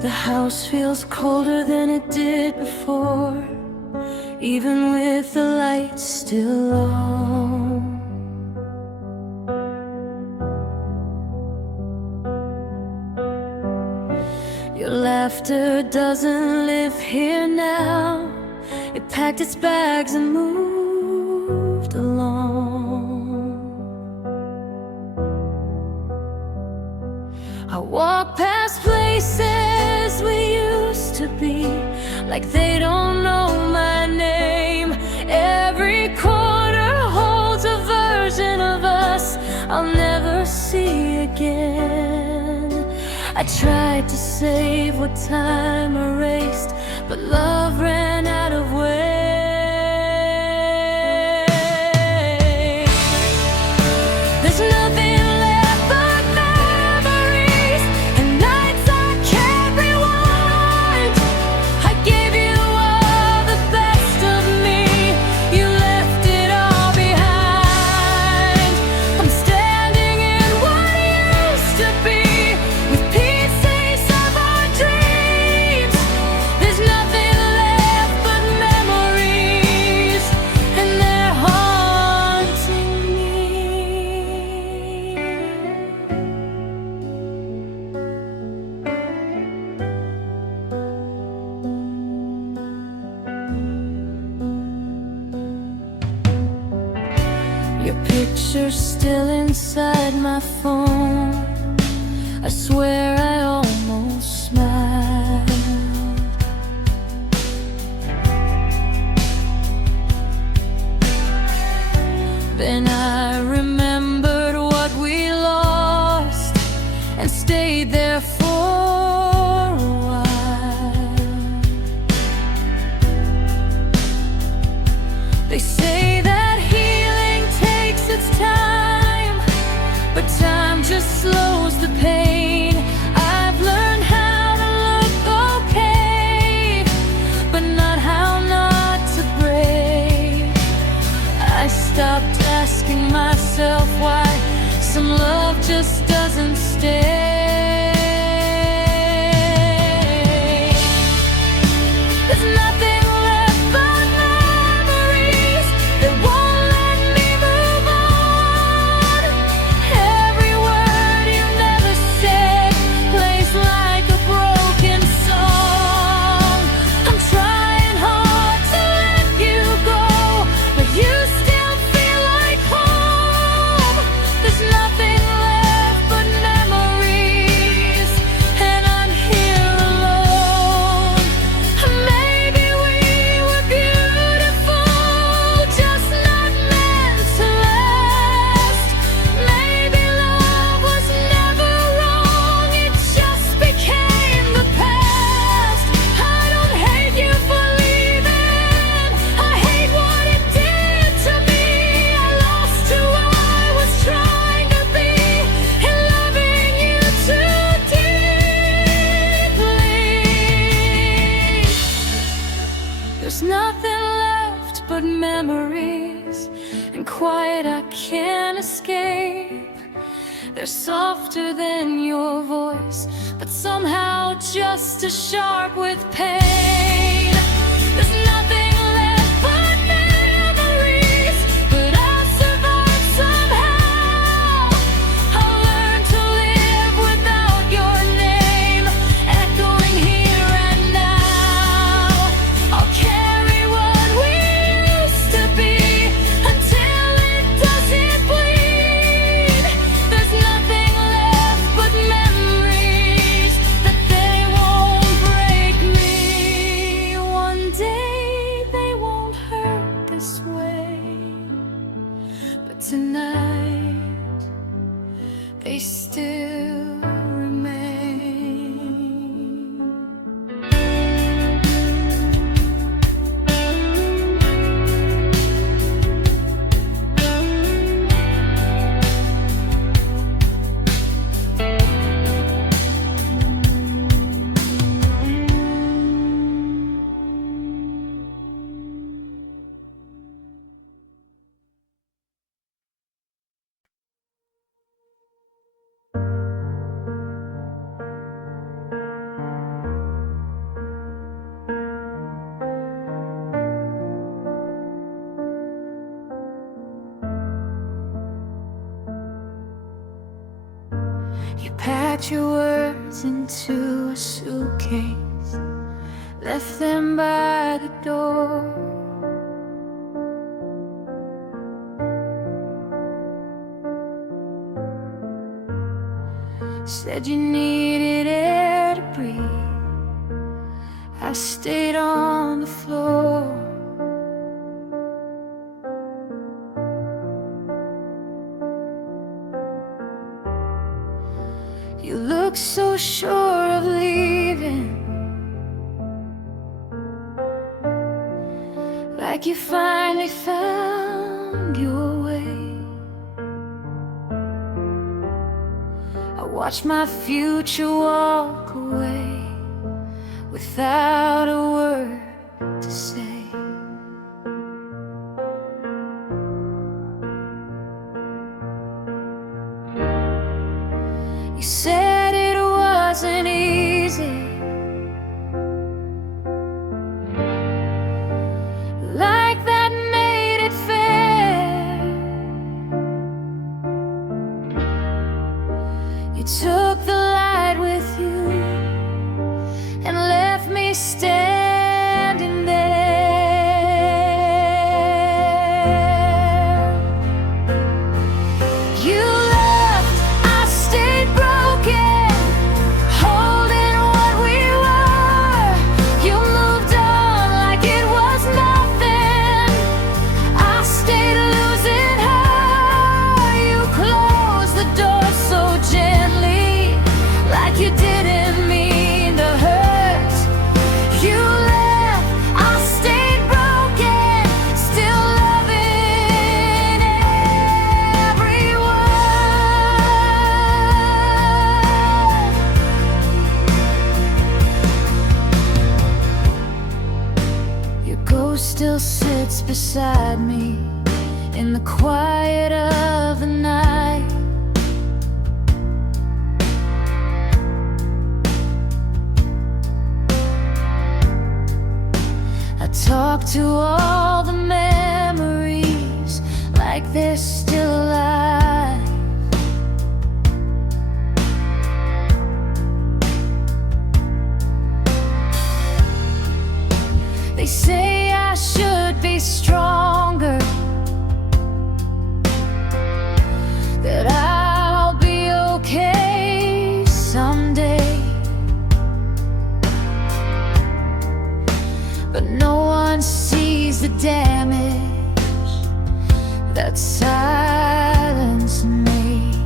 The house feels colder than it did before, even with the lights still on. Your laughter doesn't live here now. It packed its bags and moved along. I walk past places we used to be, like they don't know my name. Every corner holds a version of us I'll never see again. I tried to save what time erased, but love ran out of way. There's nothing left but memories and nights I can't rewind. I gave you all the best of me, you left it all behind. I'm standing in what used to be, with pieces of our dreams. There's nothing left but memories, and they're haunting me. Your picture's still inside my phone. I swear I almost smiled. Then I remembered what we lost and stayed there for a while. They say that healing takes its time, but time just slows the pain. I've learned how to look okay, but not how not to break. I stopped asking myself why some love just doesn't stay. There's nothing left but memories that won't let me move on. Every word you never said plays like a broken song. I'm trying hard to let you go, but you still feel like home. There's nothing left but memories, and I'm here alone. Maybe we were beautiful, just not meant to last. Maybe love was never wrong, it just became the past. I don't hate you for leaving, I hate what it did to me. I lost who I was trying to be, and loving you too deeply. There's nothing left but memories, and quiet I can't escape. They're softer than your voice, but somehow just as sharp with pain. There's nothing left but memories, but I'll survive somehow. I'll learn to live without your name echoing here and now. I'll carry what we used to be until it doesn't bleed. There's nothing left but memories, that they won't break me. You packed your words into a suitcase, left them by the door. Said you needed air to breathe. I stayed on the floor. You look so sure of leaving, like you finally found your way. I watched my future walk away without a word to say. You said it wasn't easy, like that made it fair. You took the light with you and left me standing there. You left, I stayed broken, holding what we were. You moved on like it was nothing. I stayed losing her. You closed the door so gently, like you didn't mean to hurt. You left, I stayed broken, still loving every word. Your ghost still sits beside me in the quiet of the night. I talk to all the memories like they're still alive. They say I should be stronger, that I'll be okay someday. But no one sees the damage that silence made.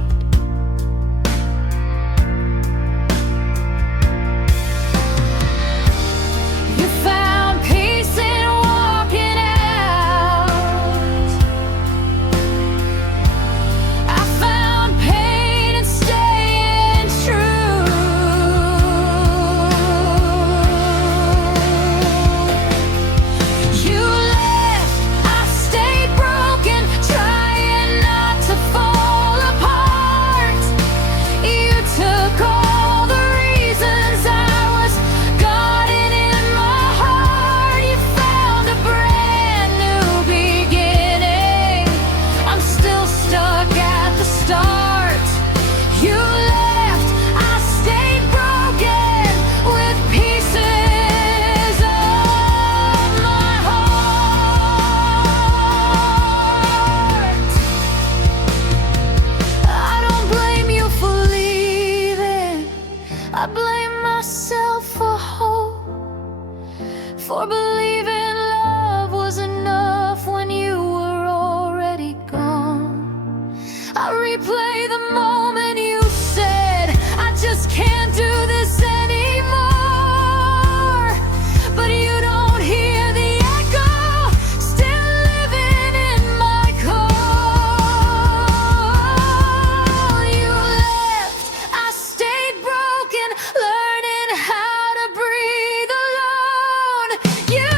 You found peace in walking out. I found pain in staying true. You left, I stayed broken, trying not to fall apart. You took all the reasons I was guarding in my heart. You found a brand new beginning. I'm still stuck at the start. You left, I stayed broken, with pieces of my heart. I don't blame you for leaving. I blame myself for hope, for believing love was enough when you were already gone. I replay the moment you said, I just can't do this anymore. But you don't hear the echo, still living in my core. You left, I stayed broken, learning how to breathe alone. You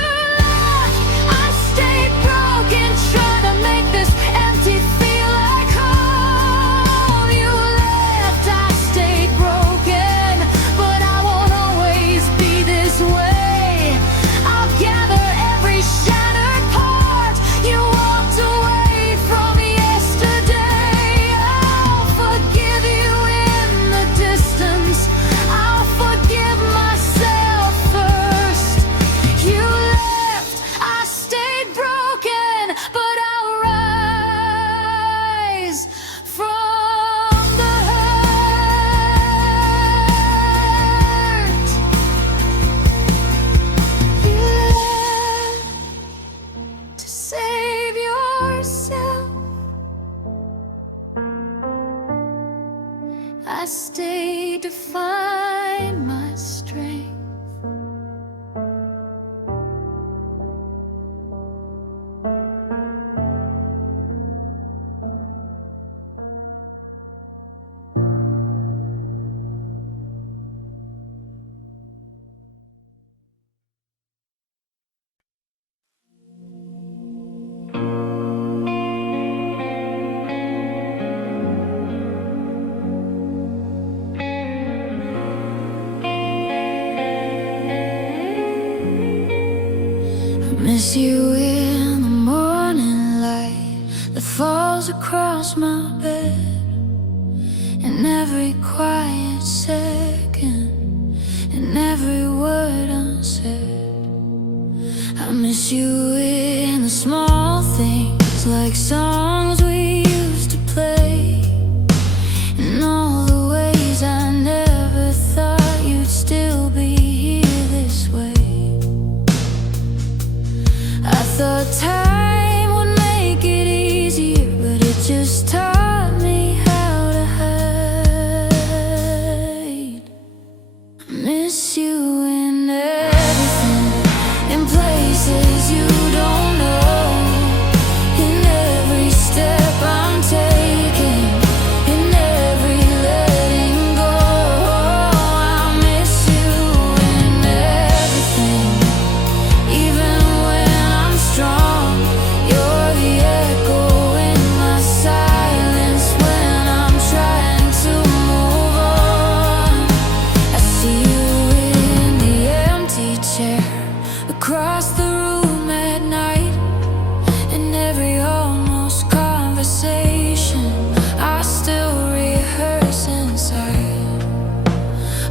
miss you in the morning light that falls across my bed, in every quiet second, in every word unsaid. I miss you in the small things, like songs we used to play, in all the ways I never thought you'd still be here this way. I thought time would make it easier, but it just taught me how to hide. I miss you in everything, in places you don't know, in every step I'm taking, in every letting go. I miss you in everything, even when I'm strong. You're the echo in my silence when I'm trying to move on. I see you in the empty chair across the room at night, in every almost conversation I still rehearse inside.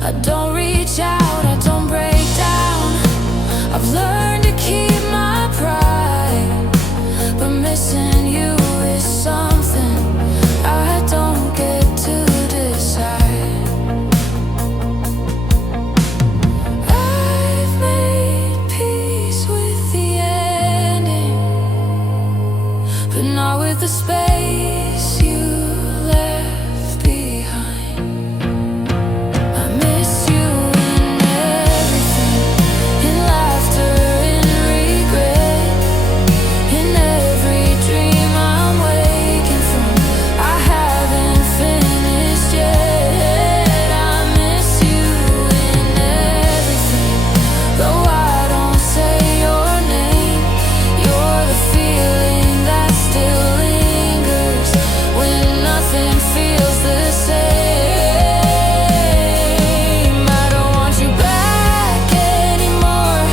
I don't reach out, I don't break down. I've learned to keep my pride, but missing you is something I don't get to decide. I've made peace with the ending, but not with the space you left behind. I miss you in everything, in laughter, in regret, in every dream I'm waking from. I haven't finished yet. I miss you in everything, though I don't say your name. You're the feeling that still lingers when nothing feels the same. I don't want you back anymore,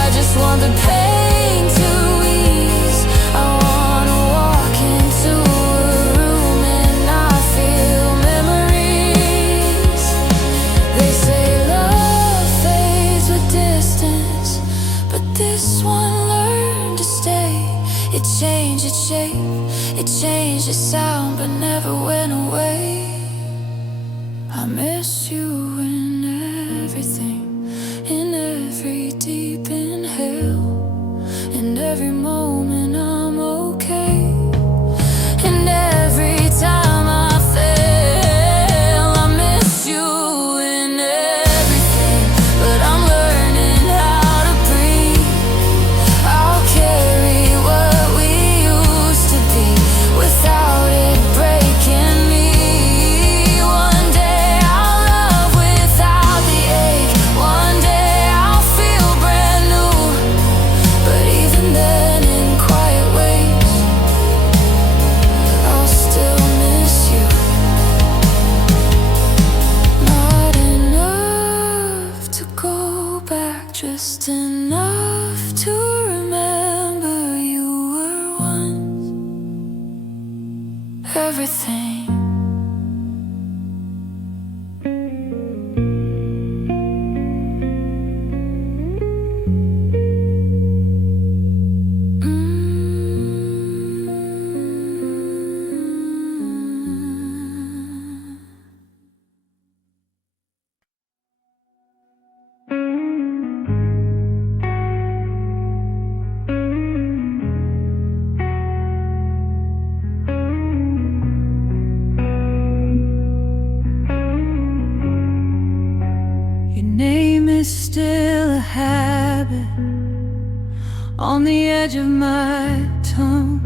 I just want the pain to ease. I wanna walk into a room and not feel memories. They say love fades with distance, but this one learned to stay. It changed its shape, it changed its sound, but never went away. I miss you in everything, in every deep inhale, in every moment I'm okay, and every time I fail. I miss you in everything, but I'm learning how to breathe. I'll carry what we used to be without it breaking me. One day I'll love without the ache, one day I'll feel brand new. But even then, in quiet ways, I'll still miss you. Not enough to go back, just enough to remember you were once everything. Your name is still a habit on the edge of my tongue.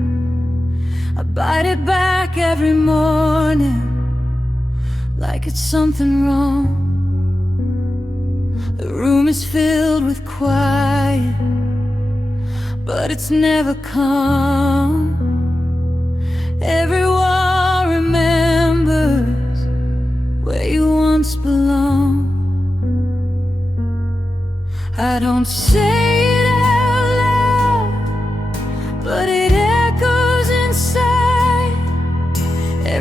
I bite it back every morning like it's something wrong. The room is filled with quiet, but it's never calm. Everyone remembers where you once belonged. I don't say it out loud,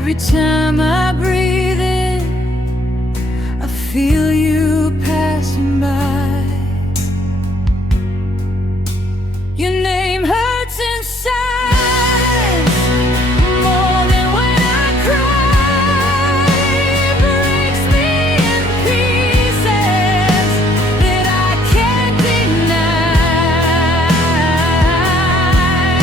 Every time I breathe in, I feel you passing by. Your name hurts inside more than when I cry. It breaks me in pieces that I can't deny.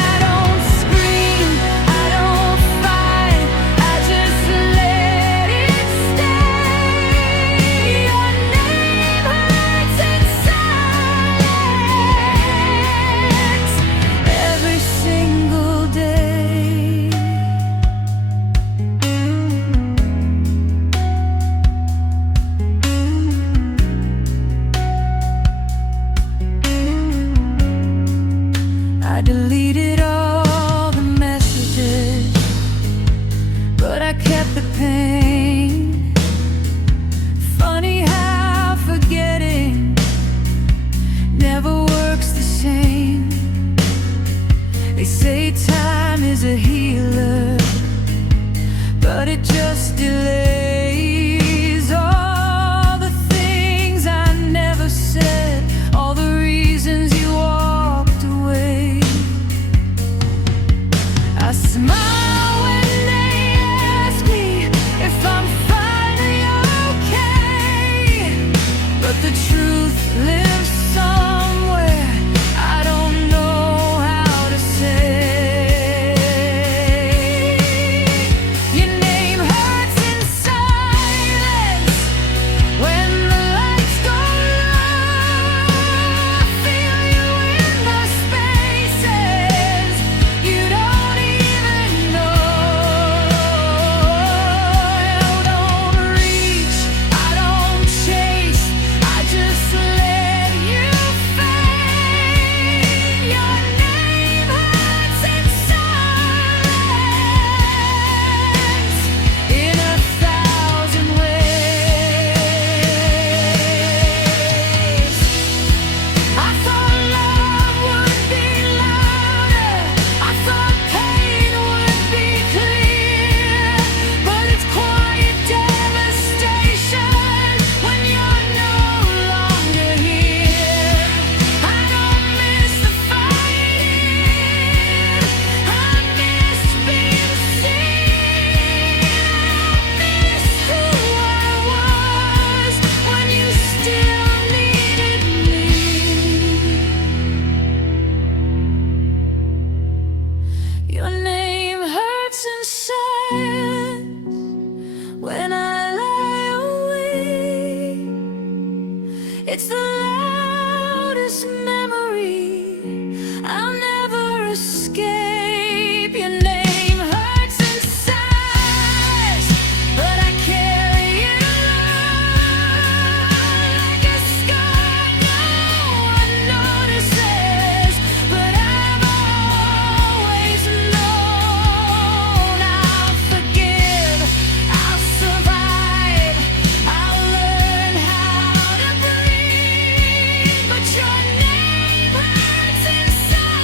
I don't scream, I don't fight, I just let it stay. Your name hurts in silence every single day. I deleted all the messages, but I kept the pain. Funny how forgetting never works the same. They say time is a healer, but it just delays all the things I never said, all the reasons you walked away. I smile when they ask me if I'm finally okay, but the truth lives somewhere I don't know how to say. Your name hurts in silence when the lights go low. I feel you in the spaces you don't even know. I don't reach, I don't chase, I just let you fade. Your name hurts in silence in 1,000 ways. I thought love would be louder, I thought pain would be clear, but it's quiet devastation when you're no longer here. I don't miss the fighting, I miss being seen. I miss who I was when you still needed me. Your name hurts in silence when I lie awake. It's the loudest memory I'll never escape. Your name hurts inside, but I carry it alone like a scar no one notices. But I've always known I'll forgive, I'll survive, I'll learn how to breathe. But your name hurts in silence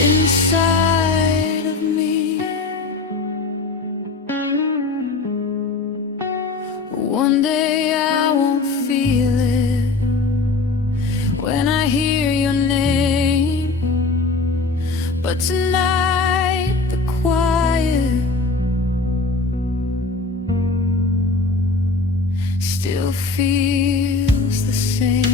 inside of me. One day I won't feel it when I hear your name, but tonight the quiet still feels the same.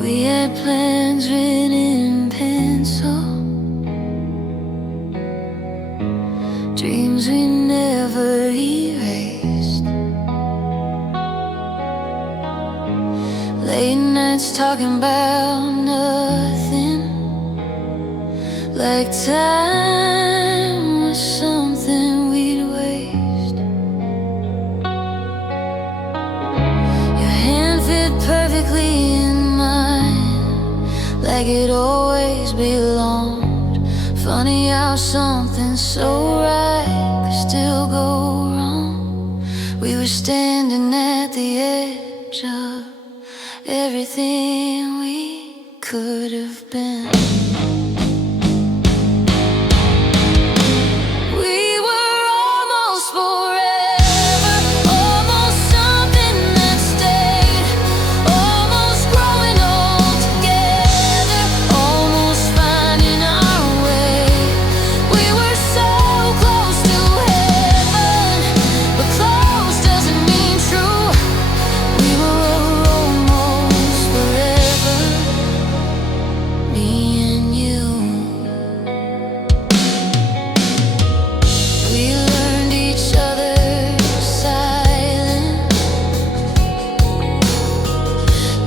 We had plans written in pencil, Late nights talking about nothing, like time was something we'd waste. Your hand fit perfectly in mine, like it always belonged. Funny how something so right could still go wrong. We were standing at the edge of everything we could have been. We were almost forever, almost something that stayed, almost growing old together, almost finding our way. We were so close to heaven, but close doesn't mean true. We were almost forever, me and you. We learned each other's silence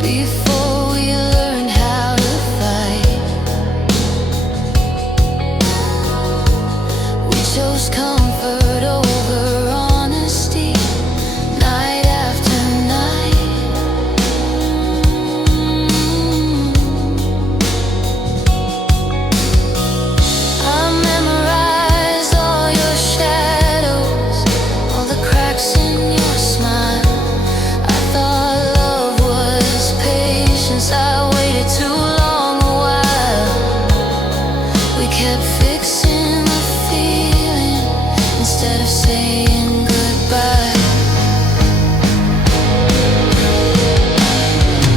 before we learned how to fight. We chose comfort over honesty, night after night. I memorized all your shadows, all the cracks in your smile. I thought love was patience, I waited too long a while. We kept fixing the feeling instead of saying goodbye.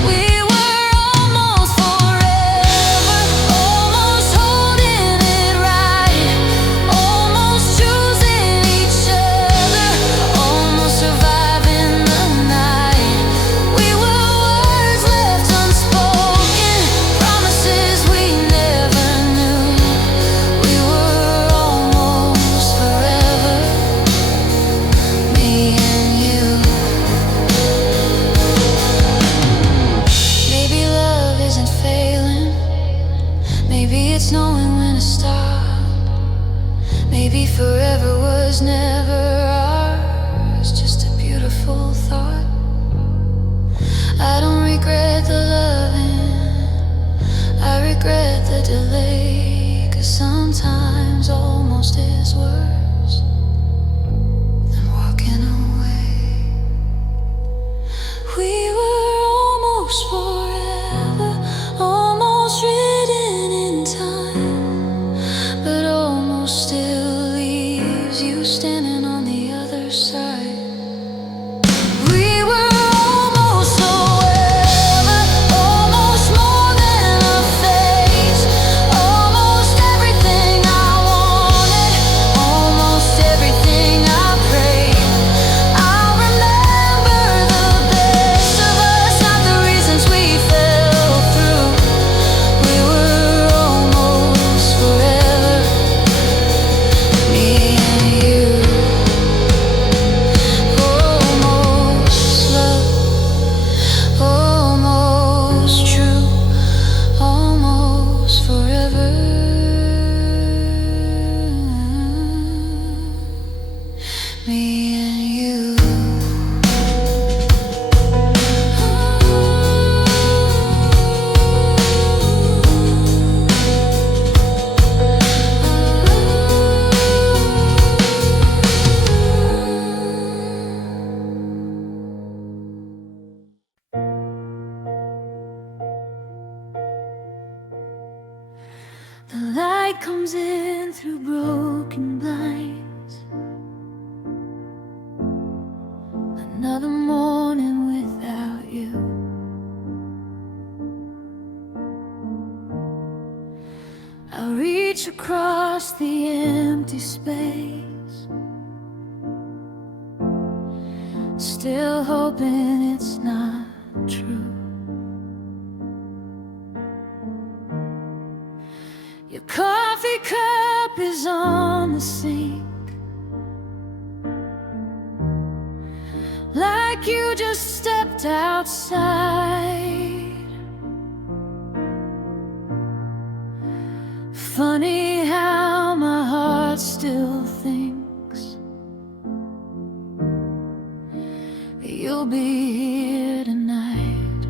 We were almost forever, almost holding it right, almost choosing each other, almost surviving the night. We were words left unspoken, promises we never knew. We were almost forever, me and you. Maybe love isn't failing, maybe it's knowing when to stop. Maybe forever was never ours, just a beautiful thought. I don't regret the loving, I regret the delay, 'cause sometimes almost is worse than walking away. We were almost forever, almost written in time, but almost still leaves you standing on the other side. We were almost so ever, almost more than a phase, almost everything I wanted, almost everything I prayed. I'll remember the best of us, not the reasons we fell through. We were almost forever, me and you. Almost love, almost true, almost forever, me and you. The light comes in through broken blinds. Another morning without you. I reach across the empty space, still hoping it's not true. Your coffee cup is on the sink, like you just stepped outside. still thinks you'll be here tonight.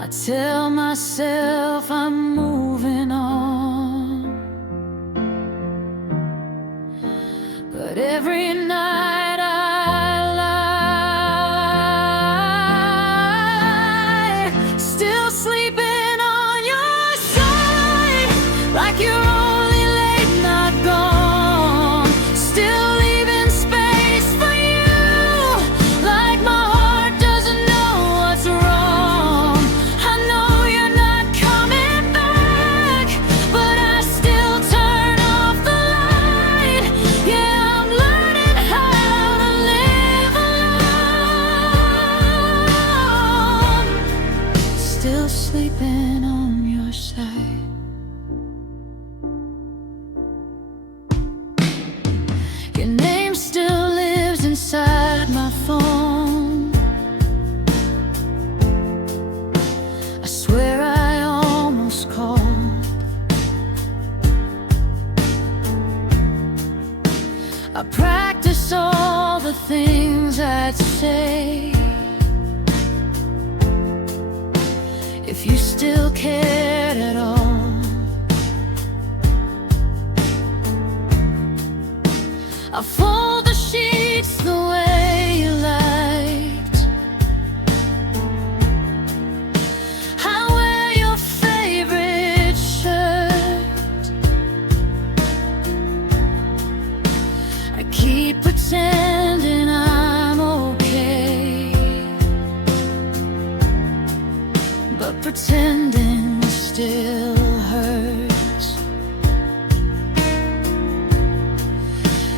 I tell myself I'm moving on, but every night I lie, still sleeping on your side, like you're only late, not gone. Still leaving space for you, like my heart doesn't know what's wrong. I know you're not coming back, but I still turn off the light. Yeah, I'm learning how to live alone, still sleeping on your side. Your name still lives inside my phone. I swear I almost called. I practice all the things I'd say if you still cared at all. I fold the sheets the way you liked. I wear your favorite shirt. I keep pretending I'm okay, but pretending still hurts.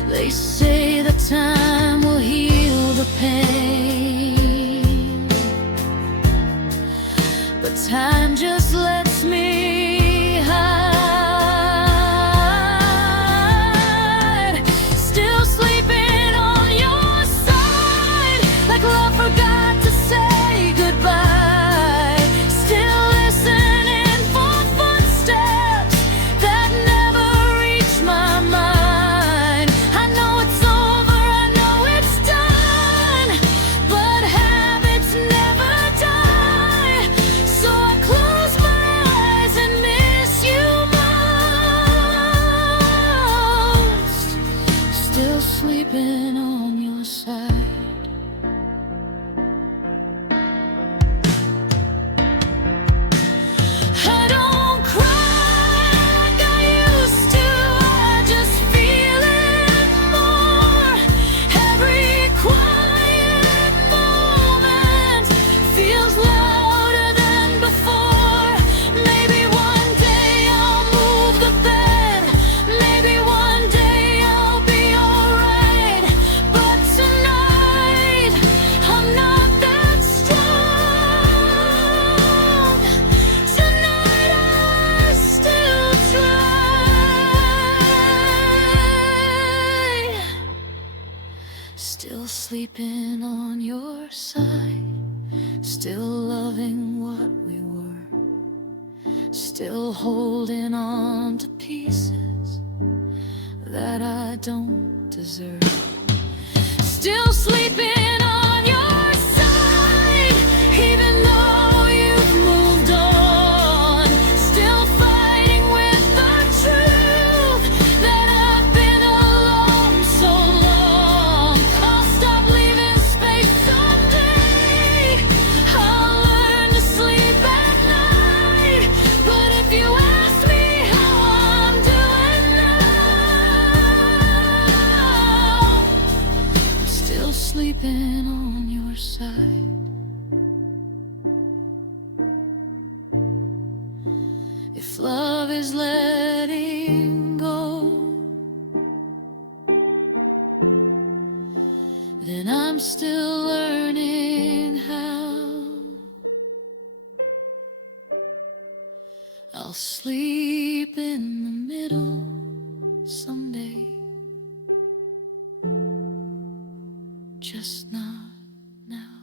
They say that time will heal the pain, but time just lets me hide. Still sleeping on your side, like love forgot to say goodbye. Still listening for footsteps that never reach my mind. I know it's over, I know it's done, but habits never die. So I close my eyes and miss you most, still sleeping on your side. I don't cry like I used to, I just feel it more. Every quiet moment feels louder than before. Maybe one day I'll move the bed, maybe one day I'll be alright, but tonight I'm not that strong. Tonight I still try, still sleeping on your side, still loving what we were, still holding on to pieces that I don't deserve. Still sleeping on your side, even though you've moved on. Still fighting with the truth that I've been alone so long. I'll stop leaving space someday. I'll learn to sleep at night. But if you ask me how I'm doing now, I'm still sleeping on your side. If love is letting go, then I'm still learning how. I'll sleep in the middle someday, just not now.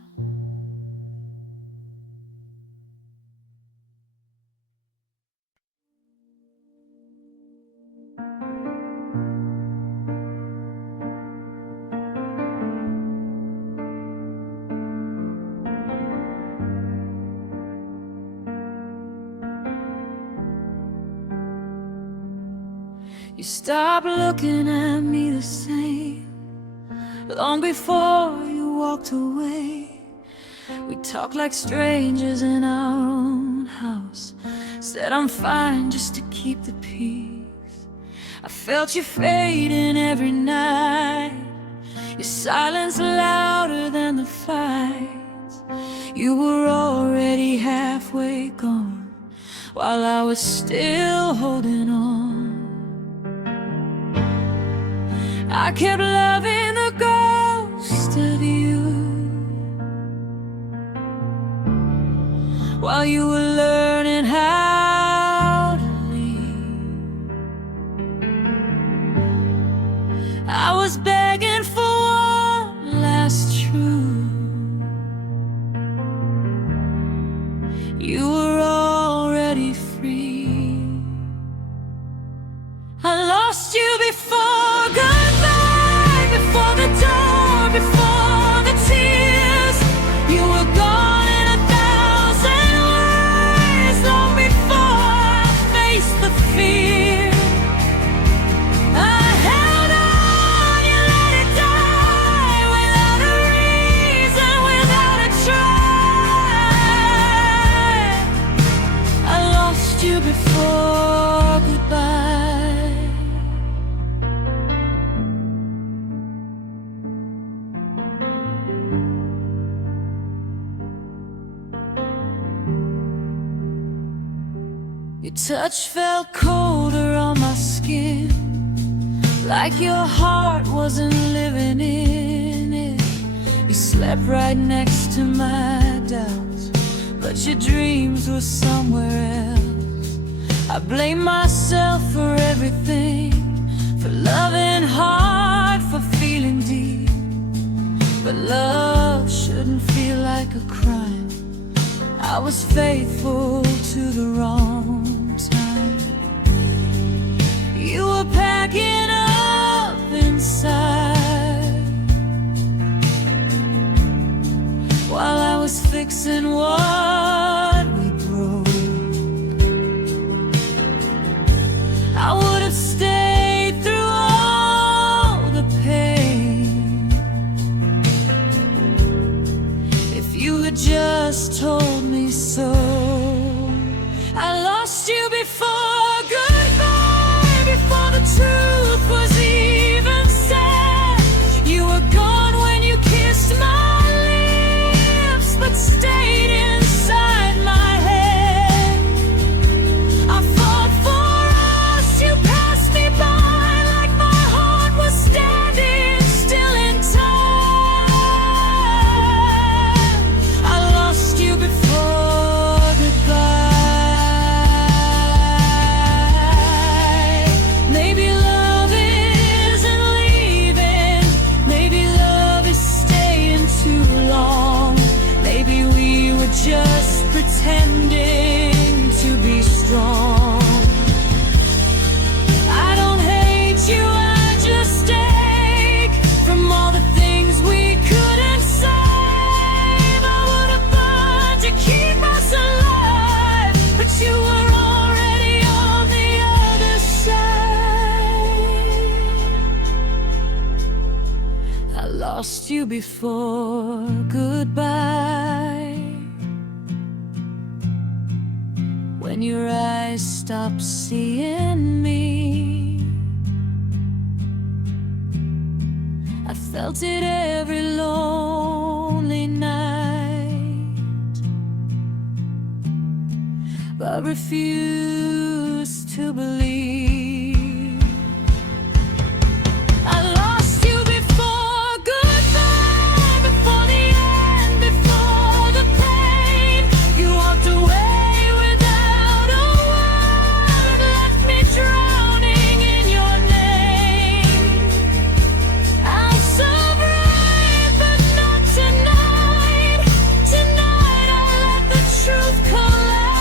You stopped looking at me the same. Long before you walked away, we talked like strangers in our own house. Said I'm fine just to keep the peace. I felt you fading every night, your silence louder than the fights. You were already halfway gone while I was still holding on. I kept loving the ghost of you while you were learning how to leave. I was begging for one last truth. You were already free. I lost you before goodbye, before the door, before the tears. You were gone in 1,000 ways, long before I faced the fear. I held on, you let it die, without a reason, without a try. I lost you before goodbye. Your touch felt colder on my skin, like your heart wasn't living in it. You slept right next to my doubts, but your dreams were somewhere else. I blame myself for everything, for loving hard, for feeling deep. But love shouldn't feel like a crime. I was faithful to the wrong time. You were packing up inside while I was fixing what we broke. I would have stayed through all the pain if you had just told me so. I lost you before goodbye, before the truth was even said. You were gone when you kissed my lips, but stayed inside my head. I fought for us, you passed me by like my heart was standing still in time. I lost you before goodbye. Maybe love isn't leaving, maybe love is staying too long. Maybe we were just pretending to be strong. I don't hate you, I just ache from all the things we couldn't save. I would have fought to keep us alive, but you were already on the other side. I lost you before goodbye, when your eyes stopped seeing me. I felt it every lonely night, but refused to believe. I lost you before goodbye, before the end, before the pain. You walked away without a word, left me drowning in your name. I'm so brave, but not tonight. Tonight I let the truth collide.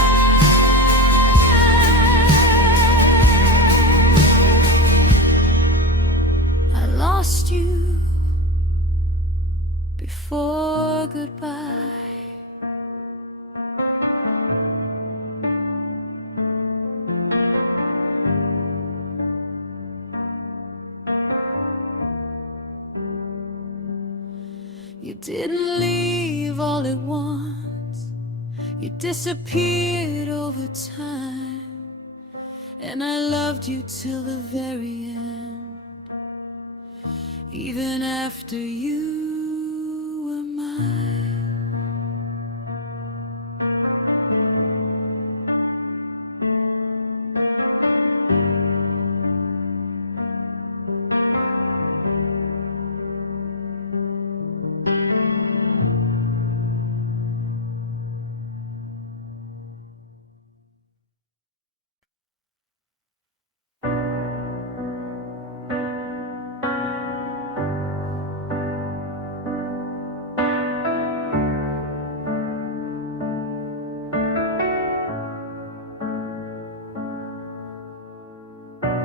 I lost you before goodbye. You didn't leave all at once, you disappeared over time, and I loved you till the very end, even after you were mine.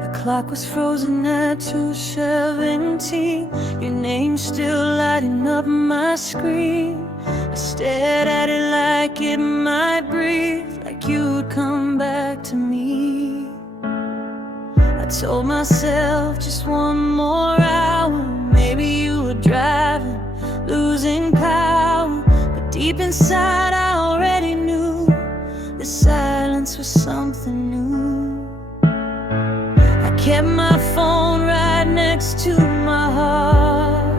The clock was frozen at 2:17. Your name still lighting up my screen. I stared at it like it might breathe, like you would come back to me. I told myself just one more hour, maybe you were driving, losing power. But deep inside I already knew the silence was something new. I kept my phone right next to my heart,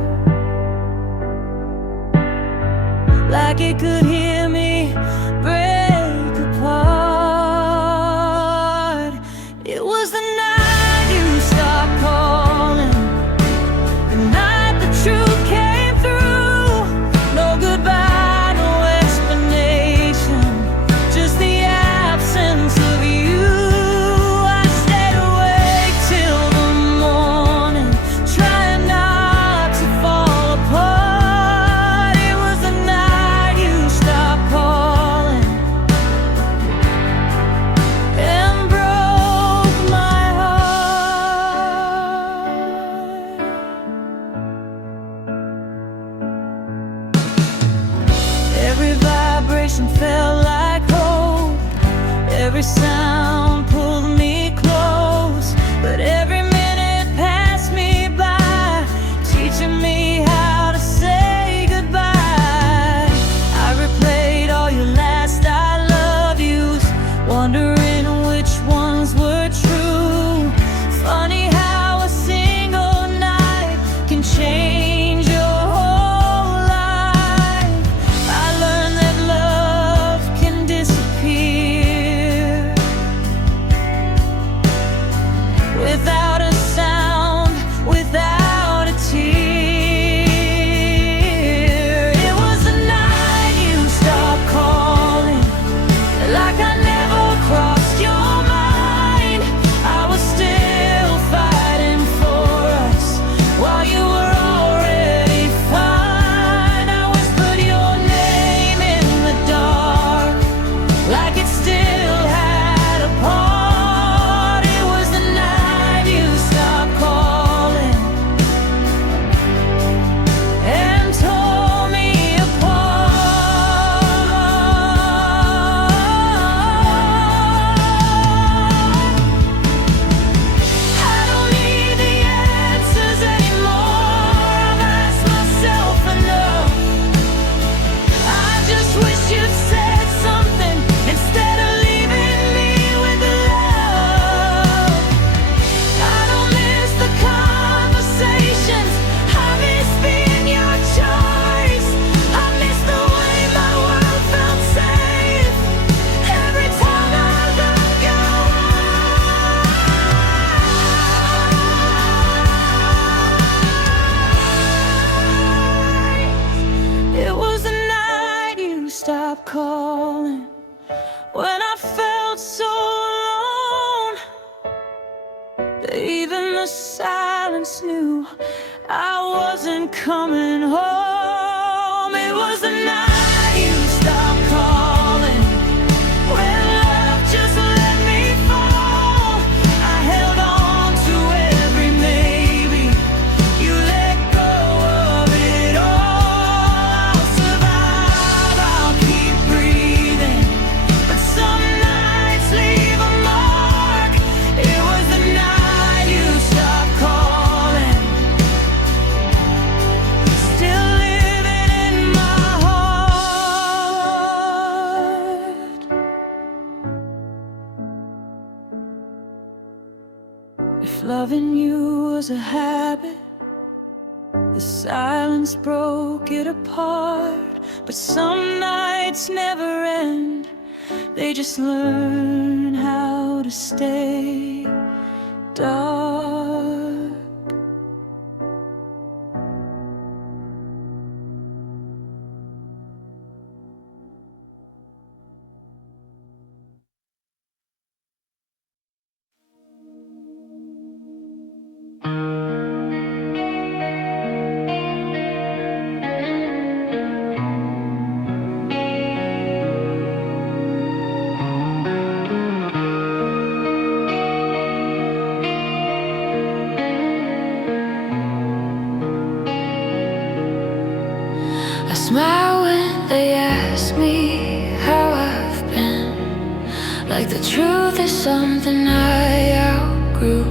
like it could hear me break apart. It was the night you stopped calling, the night the truth came through. No goodbye, no explanation, just the absence of you. I stayed awake till the morning, trying not to fall apart. It was the night you stopped calling and broke my heart. Every vibration felt like hope, every sound pulled me close, but every minute passed me by, teaching me how to say goodbye. I replayed all your last I love yous, wondering which ones were true. Funny how a single night can change your whole life. I learned that love can disappear without a sound, without a tear. It was the night you stopped calling, like I never crossed your mind. I was still fighting for us while you were already fine. I whispered your name in the dark, like it still had a part. It was the night you stopped calling and tore me apart. I don't need the answers anymore, I've asked myself enough. I just wish you'd said something instead of leaving me with love. I don't miss the conversations, I miss being your choice. I miss the way my world felt safe every time I let go. It was the night you stopped calling, when I felt so alone, that even the silence knew I wasn't coming home. It was the night you stopped calling, when love just let me fall. I held on to every maybe, you let go of it all. I'll survive, I'll keep breathing, but some nights leave a mark. It was the night you stopped calling, still living was a habit. The silence broke it apart. But some nights never end. They just learn how to stay dark. I smile when they ask me how I've been, like the truth is something I outgrew.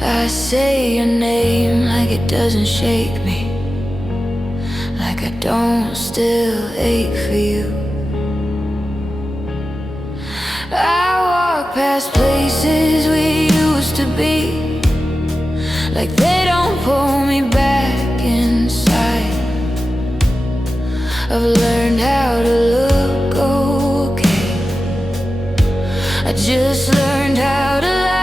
I say your name like it doesn't shake me, like I don't still ache for you. I walk past places we used to be, like they don't pull me back inside. I've learned how to look okay. I just learned how to lie.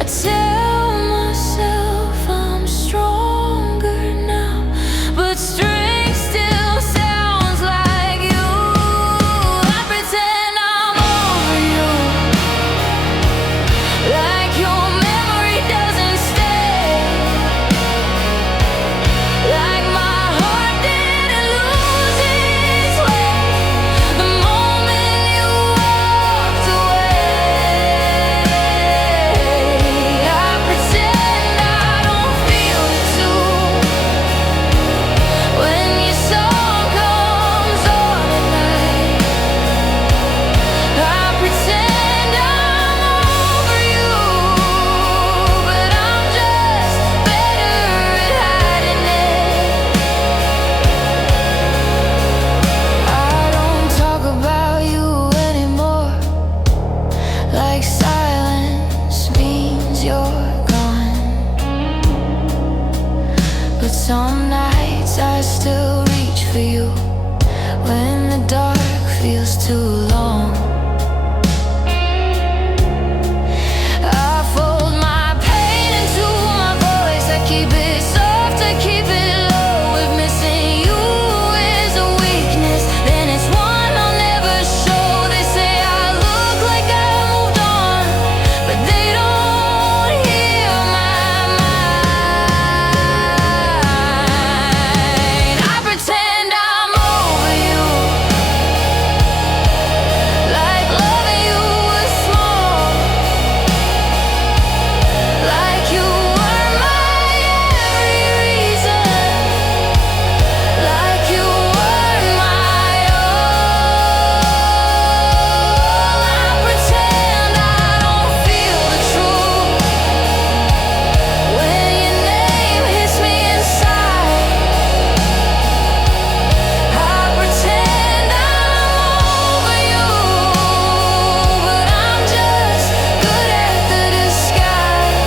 I tell myself I'm stronger now, but strength still sounds like you. I pretend I'm over you, like your memory doesn't stay, like my heart didn't lose its way the moment you walked away. I pretend I don't feel it too when your song comes on at night. I pretend I'm over you, but I'm just better at hiding it. I don't talk about you anymore, like silence means you're gone. But some nights I still reach for you when the dark feels too long. I fold my pain into my voice. I keep it soft, I keep it low. If missing you is a weakness, then it's one I'll never show. They say I look like I moved on, but they don't hear my mind. I pretend I'm over you, like loving you was small, like you were my every reason, like you were my all. I pretend I don't feel the truth when your name hits me inside. I pretend I'm over you, but I'm just good at the disguise.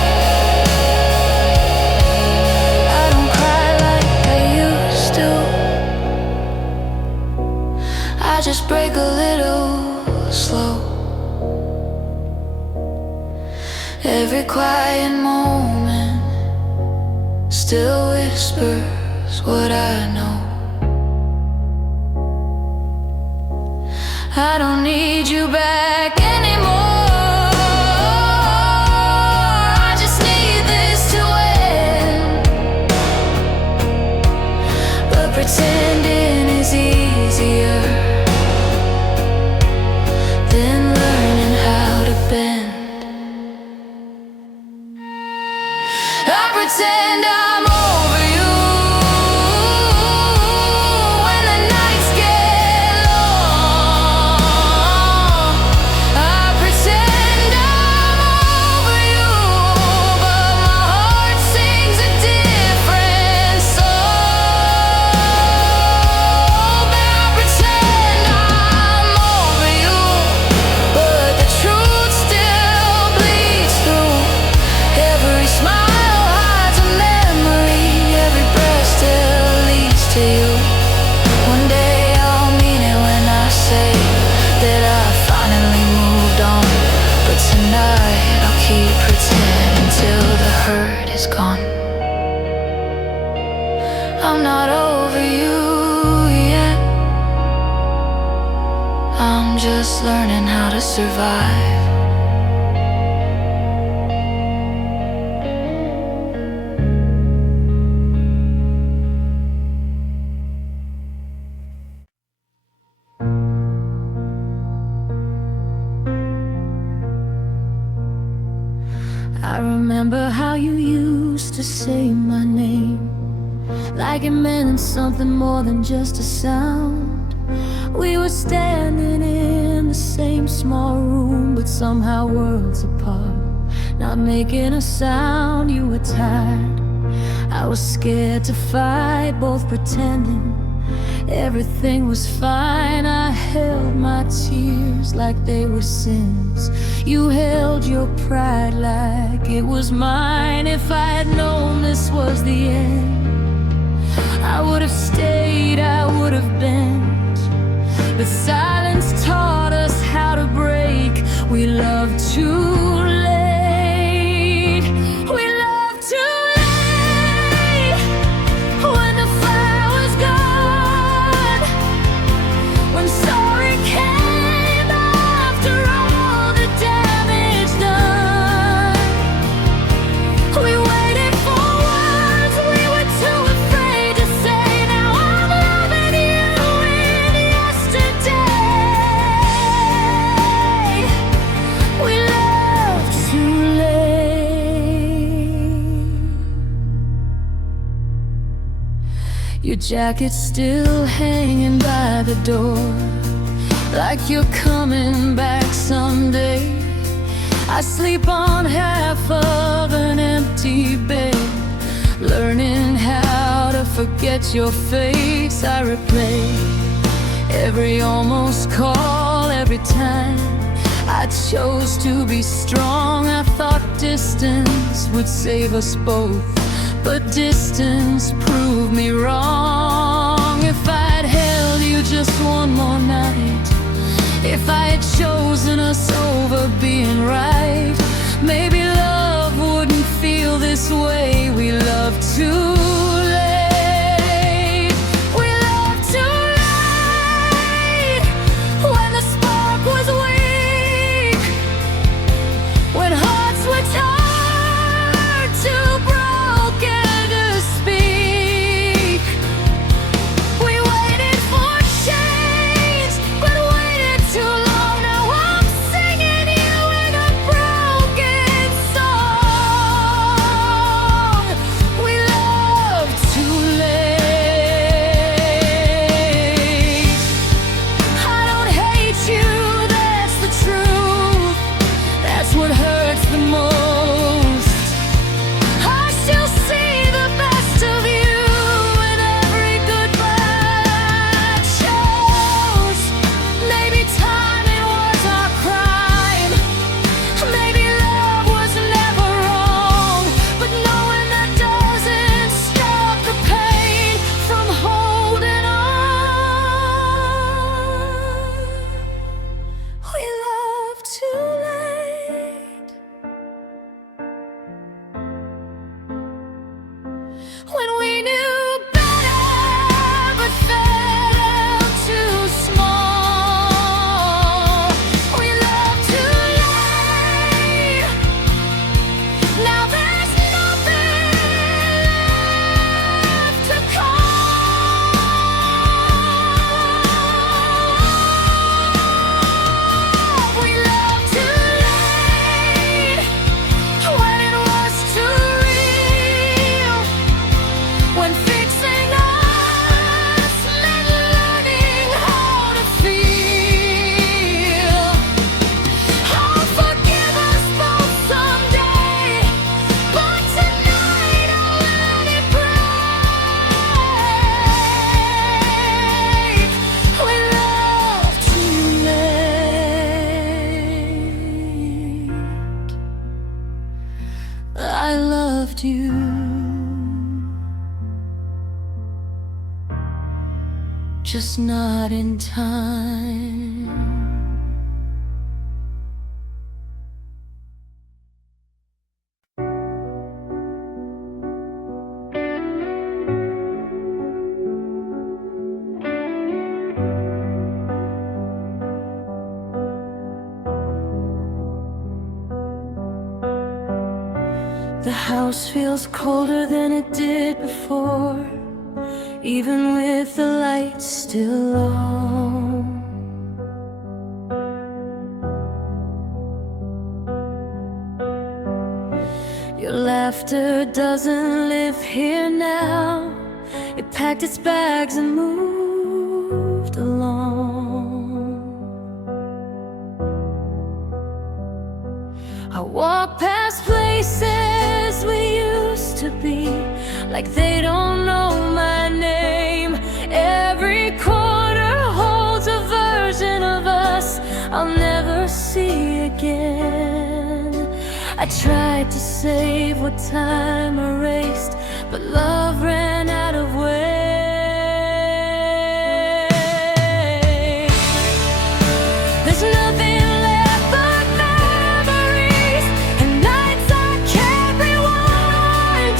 I don't cry like I used to. I just break a little slow. Every quiet moment still whispers what I know. I don't need you back anymore. I just need this to end. But pretending is easier than learning how to bend. I pretend I'm over you when the nights get long. I pretend I'm over you, but my heart sings a different song. I pretend I'm over you. is gone. I'm not over you yet. I'm just learning how to survive. I remember how you used to say my name, like it meant something more than just a sound. We were standing in the same small room, but somehow worlds apart, not making a sound. You were tired, I was scared to fight, both pretending everything was fine. I held my tears like they were sins. You held your pride like it was mine. If I had known this was the end, I would have stayed, I would have bent. But silence taught us how to break. We love too late. We love too late. When the fire was gone, when sorry came after all the damage done. We waited for words we were too afraid to say. Now I'm loving you in yesterday. We love too late. Your jacket's still hanging by the door, like you're coming back someday. I sleep on half of an empty bed, learning how to forget your face. I replay every almost call, every time I chose to be strong. I thought distance would save us both, but distance proved me wrong. If I'd held you just one more night, if I had chosen us over being right, maybe love wouldn't feel this way. We love too late. We love too late. When the spark was weak, when hearts were tired, too broken to speak. We waited for change, but waited too long. Now I'm singing you in a broken song. We love too late. I don't hate you, that's the truth. That's what hurts the most. I still see the best of you in every goodbye I chose. Maybe timing was our crime, maybe love was never wrong, but knowing that doesn't stop the pain from holding on. We love too late. When we knew better but fell too small. We love too late. Now there's nothing left to call. We love too late. When it was too real, when fixing us meant learning how to feel. I'll forgive us both someday, but tonight I'll let it break. We love too late. I loved you, just not in time. The house feels colder than it did before, even with the lights still on. Your laughter doesn't live here now. It packed its bags and moved along. I walk past places we used to be, like they don't know my name. Every corner holds a version of us I'll never see again. I tried to save what time erased, but love ran out of way. There's nothing left but memories and nights I can't rewind.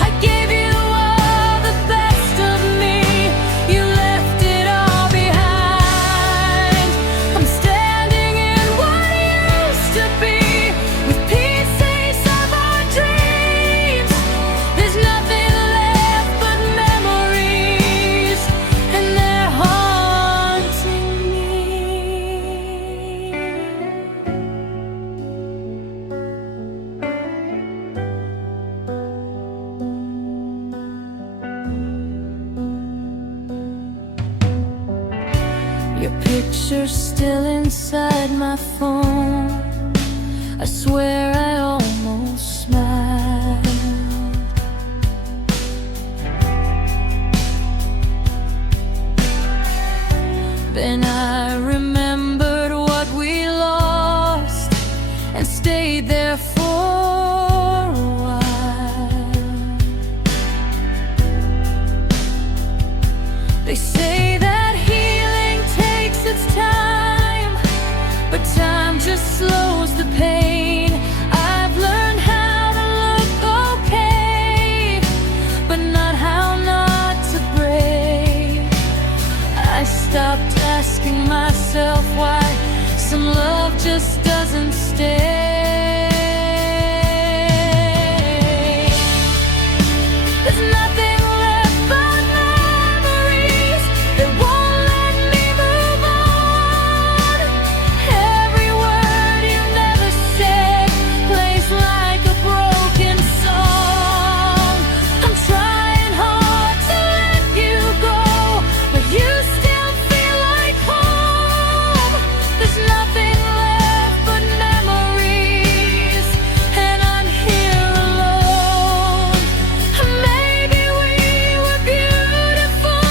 I gave you all the best of me, you left it all behind. I'm standing in what used to be, with pieces of our dreams. There's nothing left but memories, and they're haunting me. Your picture's still inside my phone. I swear I almost smiled. Then I remembered what we lost and stayed there for a while. They say that healing takes its time, but time just slows the pain. I've learned how to look okay, but not how not to break. I stopped asking myself why some love just doesn't stay. There's nothing left but memories that won't let me move on. Every word you never said plays like a broken song. I'm trying hard to let you go, but you still feel like home. There's nothing left but memories, and I'm here alone. Maybe we were beautiful,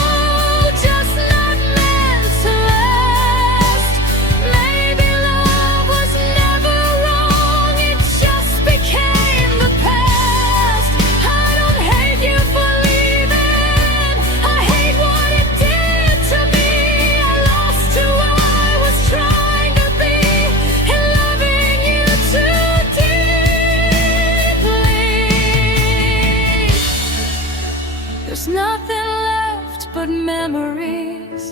just not meant to last. Maybe love was never wrong, it just became the past. I don't hate you for leaving, I hate what it did to me. I lost who I was trying to be, and loving you too deeply. There's nothing left but memories,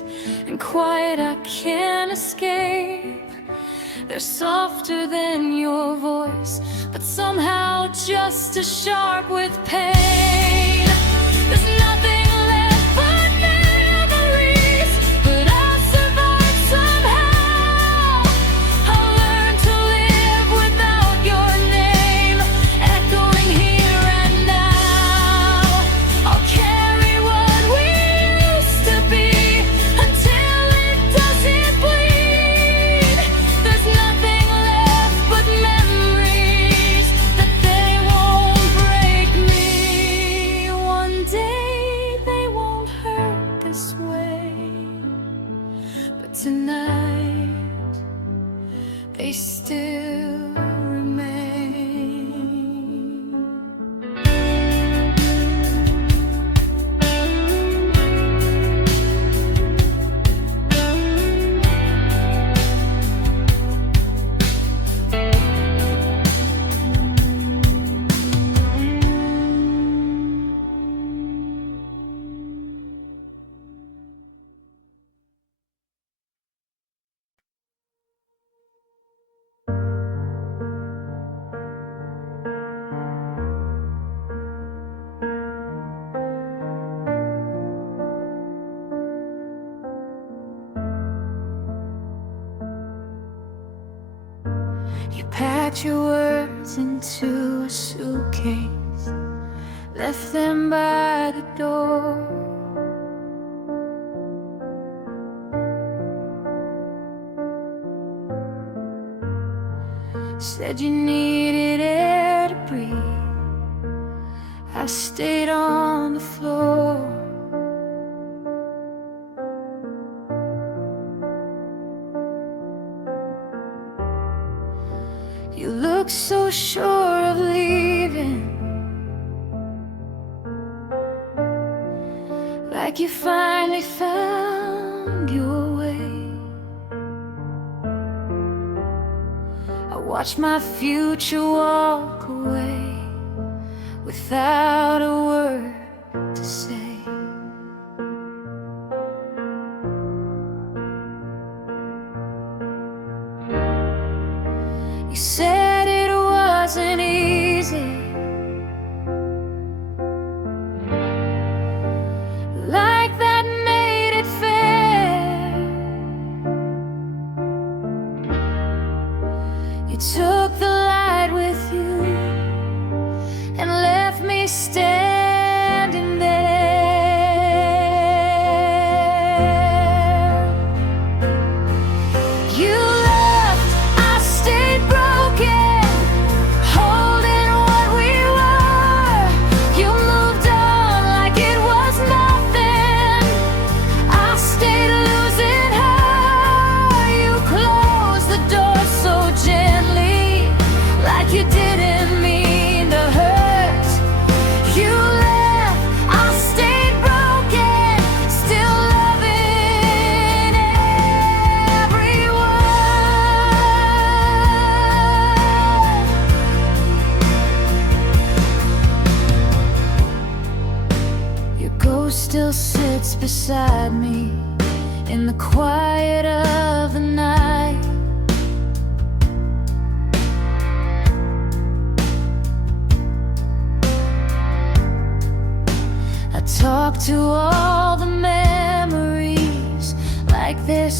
and quiet I can't escape. They're softer than your voice, but somehow just as sharp with pain. There's nothing left but memories, but I'll survive somehow. I'll learn to live without your name echoing here and now. I'll carry what we used to be until it doesn't bleed. There's nothing left but memories that they won't break me. packed your words into a suitcase, left them by the door. Said you needed air to breathe, I stayed on the floor. You look so sure of leaving, like you finally found your way. I watched my future walk away without a word to say. You said it wasn't easy, like that made it fair. You took the light with you and left me standing there. You left, I stayed broken, holding what we were. You moved on like it was nothing, I stayed losing her. You closed the door so gently, like you didn't mean to hurt. You left, I stayed broken, still loving every word. Your ghost still sits beside me in the quiet of the night. I talk to all the memories like they're